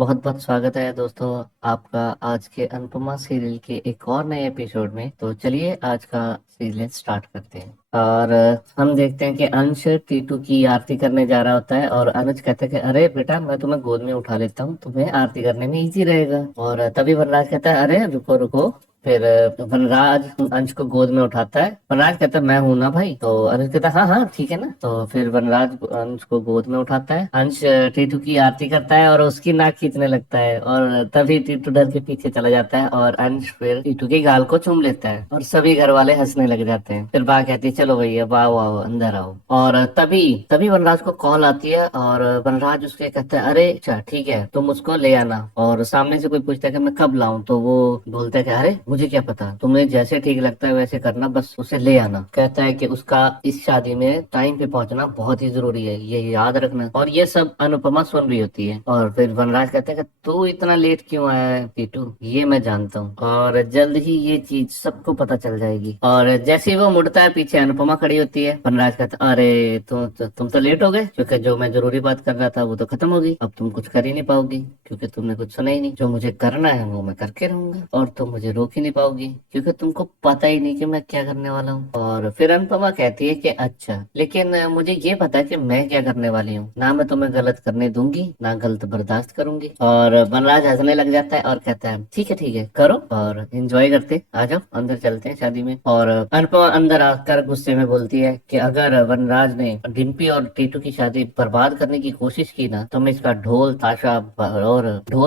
बहुत बहुत स्वागत है दोस्तों आपका आज के अनुपमा सीरियल के एक और नए एपिसोड में। तो चलिए आज का सीरियल स्टार्ट करते हैं। और हम देखते हैं कि अंश टीटू की आरती करने जा रहा होता है और अनुज कहते हैं कि अरे बेटा मैं तुम्हें गोद में उठा लेता हूँ, तुम्हें आरती करने में इजी रहेगा। और तभी वनराज कहता है अरे रुको रुको। फिर वनराज अंश को गोद में उठाता है। वनराज कहता है मैं हूं ना भाई। तो अनुज कहता है हाँ हाँ ठीक है ना। तो फिर वनराज अंश को गोद में उठाता है। अंश टीटू की आरती करता है और उसकी नाक खींचने लगता है और तभी टीटू डर के पीछे चला जाता है और अंश फिर टीटू के गाल को चूम लेता है और सभी घर वाले हंसने लग जाते हैं। फिर बा कहती है चलो भैया बा आओ आओ अंदर आओ। और तभी तभी वनराज को कॉल आती है और वनराज उसके कहता है अरे अच्छा ठीक है तुम उसको ले आना। और सामने से कोई पूछता है कि मैं कब लाऊं, तो वो बोलता है कि अरे मुझे क्या पता, तुम्हें जैसे ठीक लगता है वैसे करना, बस उसे ले आना। कहता है कि उसका इस शादी में टाइम पे पहुंचना बहुत ही जरूरी है, ये याद रखना। और ये सब अनुपमा सुन रही होती है और फिर वनराज कहता है कि तू इतना लेट क्यों आया है टीटू, ये मैं जानता हूँ और जल्द ही ये चीज सबको पता चल जाएगी। और जैसे ही वो मुड़ता है पीछे अनुपमा खड़ी होती है। वनराज कहता है अरे तुम तो लेट हो गए, क्योंकि जो मैं जरूरी बात कर रहा था वो तो खत्म हो गई, अब तुम कुछ कर ही नहीं पाओगी क्योंकि तुमने कुछ सुना ही नहीं। जो मुझे करना है वो मैं करके रहूंगा और तुम मुझे रोक ही नहीं पाओगी क्योंकि तुमको पता ही नहीं कि मैं क्या करने वाला हूँ। और फिर अनुपमा कहती है कि अच्छा लेकिन मुझे ये पता है कि मैं क्या करने वाली हूँ, ना मैं तुम्हें गलत करने दूंगी ना गलत बर्दाश्त करूंगी। और वनराज हंसने लग जाता है और कहता है ठीक है करो और एंजॉय करते, आ जाओ अंदर चलते हैं शादी में। और अनुपमा अंदर आकर गुस्से में बोलती है कि अगर वनराज ने डिम्पी और टीटू की शादी बर्बाद करने की कोशिश की ना तो मैं इसका ढोल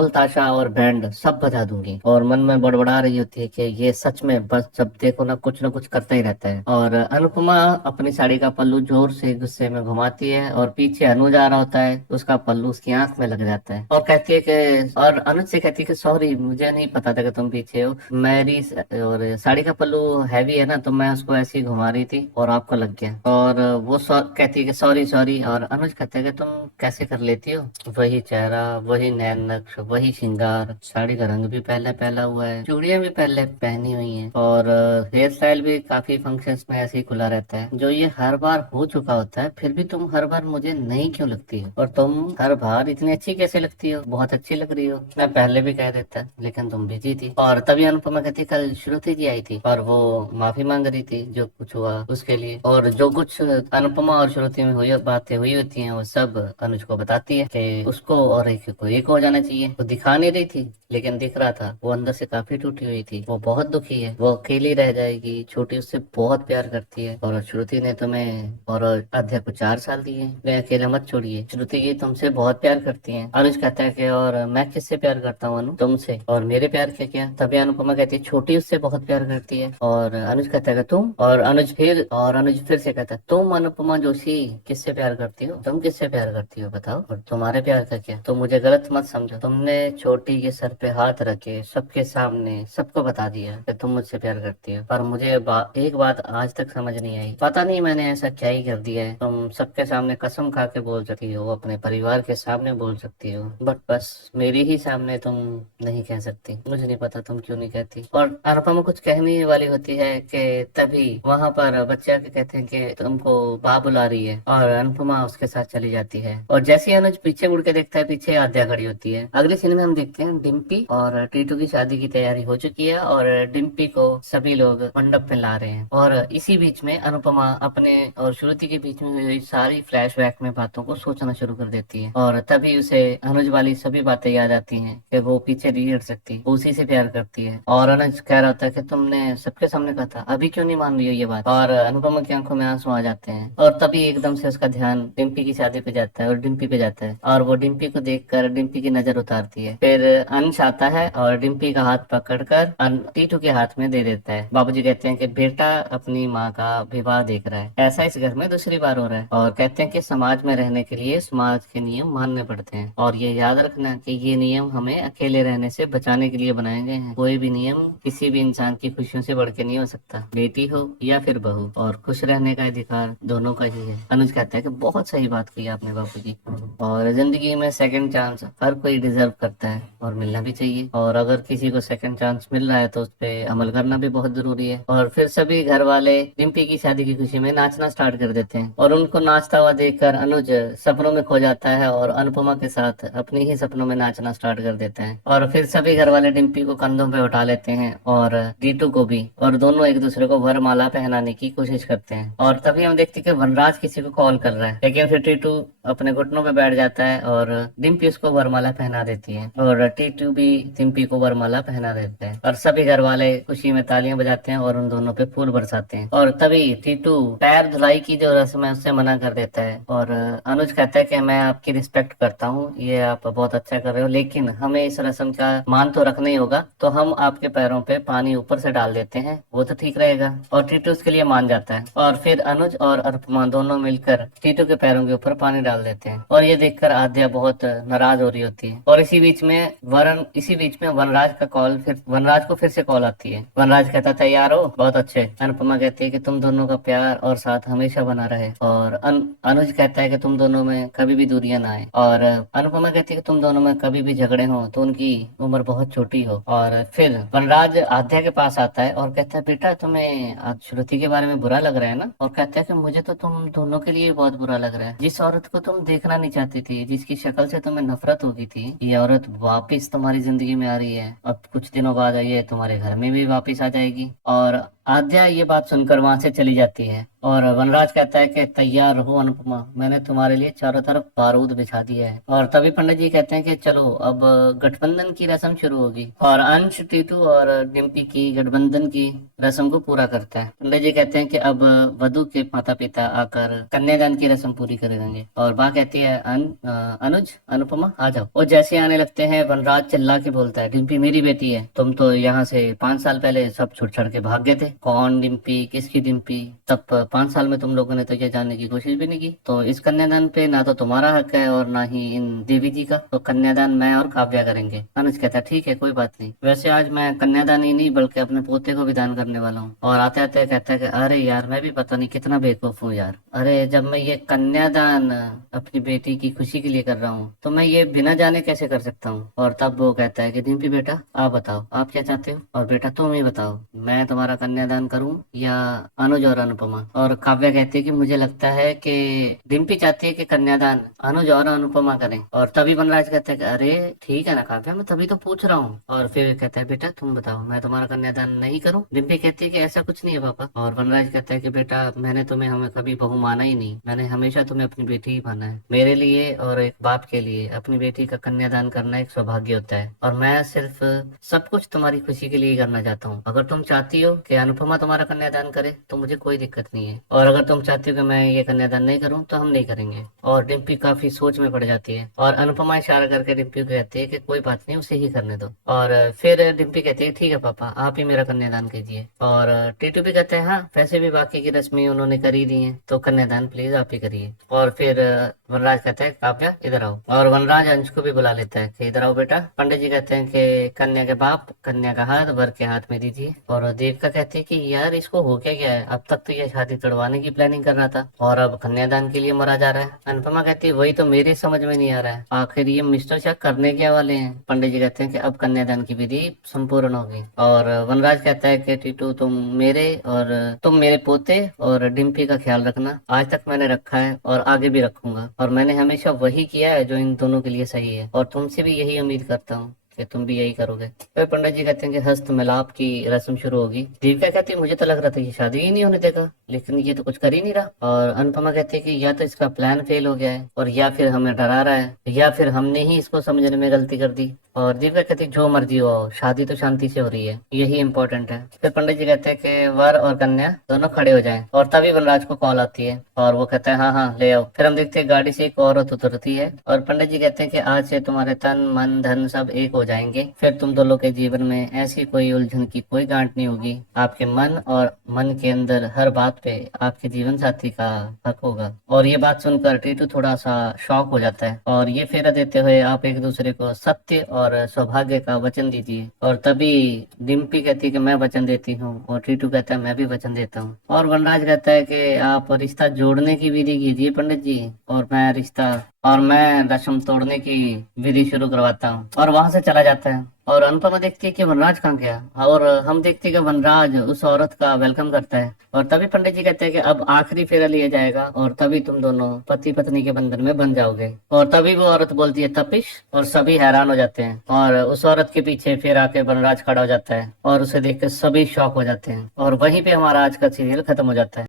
ताशा और बैंड सब बजा दूंगी। और मन में बड़बड़ा रही होती है कि ये सच में बस जब देखो ना कुछ करता ही रहता है। और अनुपमा अपनी साड़ी का पल्लू जोर से गुस्से में घुमाती है और पीछे अनुज आ रहा होता है, उसका पल्लू उसकी आंख में लग जाता है और कहती है कि और अनुज से कहती है कि सॉरी मुझे नहीं पता था कि तुम पीछे हो, मेरी और साड़ी का पल्लू हैवी है ना तो मैं उसको ऐसे ही घुमा रही थी और आपको लग गया। और वो कहती है कि सॉरी सॉरी। और अनुज कहते हैं कि तुम कैसे कर लेती हो, वही चेहरा वही नैन नक्श वही श्रृंगार, साड़ी का रंग भी पहले पहला हुआ है, चूड़ियां भी पहले पहनी हुई हैं और हेयर स्टाइल भी काफी फंक्शंस में ऐसे ही खुला रहता है जो ये हर बार हो चुका होता है, फिर भी तुम हर बार मुझे नहीं क्यों लगती हो और तुम हर बार इतनी अच्छी कैसे लगती हो, बहुत अच्छी लग रही हो, मैं पहले भी कह देता लेकिन तुम बिजी थी। और तभी अनुपमा कहती कल श्रुति जी आई थी और वो माफी मांग रही थी जो कुछ हुआ उसके लिए। और जो कुछ अनुपमा और श्रुति में हुई बातें हुई होती हैं वो सब अनुज को बताती है कि उसको और एक को एक हो जाना चाहिए। वो दिखा नहीं रही थी लेकिन दिख रहा था, वो अंदर से काफी टूटी हुई थी, वो बहुत दुखी है, वो अकेली रह जाएगी, छोटी उससे बहुत प्यार करती है और श्रुति ने तुम्हें और आध्या को 4 साल दिए, मैं अकेला मत छोड़िए, श्रुति जी तुमसे बहुत प्यार करती है। अनुज कहता है कि और मैं किससे प्यार करता हूँ अनु, तुमसे, और मेरे प्यार के क्या। तभी अनुपमा कहती है छोटी उससे बहुत प्यार करती है। और अनुज कहता है कि तुम, और अनुज फिर से कहता है तुम अनुपमा जोशी किससे प्यार करती हो, तुम किससे प्यार करती हो बताओ, और तुम्हारे प्यार का क्या। तुम मुझे गलत मत समझो, तुमने छोटी के सर पे हाथ रखे सबके सामने सबको बता दिया कि तुम मुझसे प्यार करती हो, पर मुझे एक बात आज तक समझ नहीं आई, पता नहीं मैंने ऐसा क्या ही कर दिया है। तुम सबके सामने कसम खा के बोल सकती हो, अपने परिवार के सामने बोल सकती हो, बट बस मेरे ही सामने तुम नहीं कह सकती, मुझे नहीं पता तुम क्यों नहीं कहती। और अनुपमा कुछ कहने वाली होती है कि तभी वहां पर बच्चे आके कहते हैं कि तुमको बा बुला रही है और अनुपमा उसके साथ चली जाती है। और जैसे ही अनुज पीछे मुड़ के देखता है पीछे आद्या खड़ी होती है। अगले सीन में हम देखते हैं डिम्पी और टीटू की शादी की तैयारी हो चुकी है और डिम्पी को सभी लोग मंडप में ला रहे हैं। और इसी बीच में अनुपमा अपने और श्रुति के बीच में हुई सारी फ्लैशबैक में बातों को सोचना शुरू कर देती है और तभी उसे अनुज वाली सभी बातें याद आती हैं कि वो पीछे नहीं हट सकती, वो उसी से प्यार करती है। और अनुज कह रहा था कि तुमने सबके सामने कहा था, अभी क्यों नहीं मान रही हो ये बात। और अनुपमा की आंखों में आंसू आ जाते हैं और तभी एकदम से उसका ध्यान डिम्पी की शादी पे जाता है और डिम्पी पे जाता है और वो डिम्पी को देखकर डिम्पी की नजर उतारती है। फिर अंश आता है और डिम्पी का हाथ पकड़कर टीटू के हाथ में दे देता है। बाबूजी कहते हैं कि बेटा अपनी माँ का विवाह देख रहा है, ऐसा इस घर में दूसरी बार हो रहा है, और कहते हैं कि समाज में रहने के लिए समाज के नियम मानने पड़ते हैं और ये याद रखना कि ये नियम हमें अकेले रहने से बचाने के लिए बनाए गए हैं। कोई भी नियम किसी भी इंसान की खुशियों से बढ़ के नहीं हो सकता, बेटी हो या फिर बहू, और खुश रहने का अधिकार दोनों का ही है। अनुज कहता है कि बहुत सही बात कही आपने बापूजी, और जिंदगी में सेकंड चांस हर कोई डिजर्व करता है और मिलना भी चाहिए, और अगर किसी को सेकंड चांस मिल रहा रहा है तो उस पे अमल करना भी बहुत जरूरी है। और फिर सभी घर वाले डिम्पी की शादी की खुशी में नाचना स्टार्ट कर देते हैं और उनको नाचता हुआ देखकर अनुज सपनों में खो जाता है और अनुपमा के साथ अपनी ही सपनों में नाचना स्टार्ट कर देते हैं। और फिर सभी घर वाले डिम्पी को कंधों पे उठा लेते हैं और टीटू को भी, और दोनों एक दूसरे को वरमाला पहनाने की कोशिश करते हैं। और तभी हम देखते हैं कि वनराज किसी को कॉल कर रहा है, लेकिन फिर टीटू अपने घुटनों पे बैठ जाता है और डिम्पी उसको वरमाला पहना देती है और टीटू भी डिम्पी को वरमाला पहना देते हैं। और सभी घर वाले खुशी में तालियां बजाते हैं और उन दोनों पे फूल बरसाते हैं। और तभी टीटू पैर धुलाई की जो रस्म है उससे मना कर देता है और अनुज कहता है कि मैं आपकी रिस्पेक्ट करता हूँ, ये आप बहुत अच्छा कर रहे हो, लेकिन हमें इस रस्म का मान तो रखना ही होगा, तो हम आपके पैरों पे पानी ऊपर से डाल देते हैं, वो तो ठीक रहेगा। और टीटू उसके लिए मान जाता है और फिर अनुज और अरुपमा दोनों मिलकर टीटू के पैरों के ऊपर पानी डाल देते हैं। और ये देखकर आद्या बहुत नाराज हो रही होती है। और इसी बीच में वनराज को फिर से कॉल आती है। वनराज कहता है तैयार हो, बहुत अच्छे। अनुपमा कहती है कि तुम दोनों का प्यार और साथ हमेशा बना रहे। और अनुज कहता है कि तुम दोनों में कभी भी दूरियां ना आए। और अनुपमा कहती है कि तुम दोनों में कभी भी झगड़े हो तो उनकी उम्र बहुत छोटी हो। और फिर वनराज आद्या के पास आता है और कहता है बेटा तुम्हें आज श्रुति के बारे में बुरा लग रहा है ना। और कहता है कि मुझे तो तुम दोनों के लिए बहुत बुरा लग रहा है। जिस औरत को तुम देखना नहीं चाहती थी, जिसकी शक्ल से तुम्हें नफरत होगी थी, ये औरत वापिस तुम्हारी जिंदगी में आ रही है। अब कुछ दिनों बाद ये तुम्हारे घर में भी वापिस आ जाएगी। और आद्या ये बात सुनकर वहां से चली जाती है और वनराज कहता है कि तैयार रहो अनुपमा, मैंने तुम्हारे लिए चारों तरफ बारूद बिछा दिया है। और तभी पंडित जी कहते हैं कि चलो अब गठबंधन की रस्म शुरू होगी। और अंश, टीटू और डिम्पी की गठबंधन की रस्म को पूरा करता है। पंडित जी कहते हैं कि अब वधु के माता पिता आकर कन्यादान की रस्म पूरी कर देंगे। और माँ कहती है अनुज, अनुपमा आ जाओ। और जैसे आने लगते हैं वनराज चिल्ला के बोलता है डिम्पी मेरी बेटी है, तुम तो यहाँ से 5 साल पहले सब छोड़ छाड़ के भाग गए थे। कौन डिम्पी, किसकी डिम्पी? तब 5 साल में तुम लोगों ने तो ये जानने की कोशिश भी नहीं की। तो इस कन्यादान पे ना तो तुम्हारा हक है और ना ही इन देवी जी का। तो कन्यादान मैं और काव्या करेंगे। अनुज कहता है ठीक है, कोई बात नहीं। वैसे आज मैं कन्यादान ही नहीं बल्कि अपने पोते को भी दान करने वाला हूँ। और आते आते कहता है कि अरे यार मैं भी पता नहीं कितना बेवकूफ हूँ यार। अरे जब मैं ये कन्यादान अपनी बेटी की खुशी के लिए कर रहा हूँ तो मैं ये बिना जाने कैसे कर सकता हूँ। और तब वो कहता है कि डिम्पी बेटा आप बताओ आप क्या चाहते हो, और बेटा तुम ही बताओ मैं तुम्हारा कन्यादान करूं या अनुज और अनुपमा। और काव्या कहती है कि मुझे लगता है कि डिम्पी चाहती है कि कन्यादान अनुज और अनुपमा करें। और तभी वनराज कहता है कि अरे ठीक है ना काव्या, मैं तभी तो पूछ रहा हूँ। और फिर कहता है बेटा तुम बताओ मैं तुम्हारा कन्यादान नहीं करूं। डिम्पी कहती है कि ऐसा कुछ नहीं है पापा। और वनराज कहता है कि बेटा मैंने तुम्हें हमें कभी बहू माना ही नहीं, मैंने हमेशा तुम्हें अपनी बेटी ही माना है। मेरे लिए और एक बाप के लिए अपनी बेटी का कन्यादान करना एक सौभाग्य होता है और मैं सिर्फ सब कुछ तुम्हारी खुशी के लिए ही करना चाहता हूँ। अगर तुम चाहती हो कि अनुपमा तुम्हारा कन्यादान करे तो मुझे कोई दिक्कत नहीं है, और अगर तुम चाहती हो कि मैं ये कन्यादान नहीं करूँ तो हम नहीं करेंगे। और डिम्पी काफी सोच में पड़ जाती है और अनुपमा इशारा करके डिम्पी को कहती है कि कोई बात नहीं उसे ही करने दो। और फिर डिम्पी कहती है ठीक है पापा आप ही मेरा कन्यादान कीजिए। और टीटू भी कहते हैं हाँ वैसे भी बाकी की रस्में उन्होंने करी दी है तो कन्यादान प्लीज आप ही करिए। और फिर वनराज कहता है काव्या इधर आओ। और वनराज अंश को भी बुला लेता है कि इधर आओ बेटा। पंडित जी कहते हैं कि कन्या के बाप कन्या का हाथ वर के हाथ में दीजिए। और देवका कहती है कि यार इसको हो क्या गया है, अब तक तो ये शादी तोड़वाने की प्लानिंग कर रहा था और अब कन्यादान के लिए मरा जा रहा है। अनुपमा कहती है वही तो मेरे समझ में नहीं आ रहा है, आखिर ये मिस्टर शाह करने क्या वाले हैं। पंडित जी कहते हैं कि अब कन्यादान की विधि संपूर्ण होगी। और वनराज कहता है कि टीटू तुम मेरे पोते और डिम्पी का ख्याल रखना, आज तक मैंने रखा है और आगे भी रखूंगा, और मैंने हमेशा वही किया है जो इन दोनों के लिए सही है, और तुमसे भी यही उम्मीद करता हूँ कि तुम भी यही करोगे। फिर पंडित जी कहते हैं कि हस्त मिलाप की रस्म शुरू होगी। दीपिका कहती है मुझे तो लग रहा था ये शादी ही नहीं होने देगा, लेकिन ये तो कुछ कर ही नहीं रहा। और अनुपमा कहती है कि या तो इसका प्लान फेल हो गया है और या फिर हमें डरा रहा है या फिर हमने ही इसको समझने में गलती कर दी। और दीपिका कहती है जो मर्जी हो शादी तो शांति से हो रही है, यही इंपॉर्टेंट है। फिर पंडित जी कहते हैं कि वर और कन्या दोनों खड़े हो जाएं। और तभी वनराज को कॉल आती है और वो कहता है हाँ हाँ ले आओ। फिर हम देखते हैं गाड़ी से एक औरत उतरती है और पंडित जी कहते हैं कि आज से तुम्हारे तन मन धन सब एक हो जाएंगे, फिर तुम दोनों के जीवन में ऐसी कोई उलझन की कोई गांठ नहीं होगी। आपके मन के अंदर हर बात पे आपके जीवन साथी का हक होगा। और ये बात सुनकर टीटू थोड़ा सा शॉक हो जाता है और ये फेरा देते हुए आप एक दूसरे को सत्य और सौभाग्य का वचन दीजिए। और तभी डिम्पी कहती है कि मैं वचन देती हूँ और टीटू कहता है मैं भी वचन देता हूँ। और वनराज कहता है कि आप रिश्ता जोड़ने की विधि कीजिए पंडित जी, और मैं रस्म तोड़ने की विधि शुरू करवाता हूँ। और वहां से चला जाता है। और अनुपमा देखती है कि वनराज कहाँ गया, और हम देखते हैं कि वनराज उस औरत का वेलकम करता है। और तभी पंडित जी कहते हैं कि अब आखिरी फेरा लिया जाएगा, और तभी तुम दोनों पति पत्नी के बंधन में बन जाओगे। और तभी वो औरत बोलती है तपिश, और सभी हैरान हो जाते हैं। और उस औरत के पीछे फिर आके वनराज खड़ा हो जाता है, और उसे देख कर सभी शॉक हो जाते हैं। और वहीं पे हमारा आज का सीरियल खत्म हो जाता है।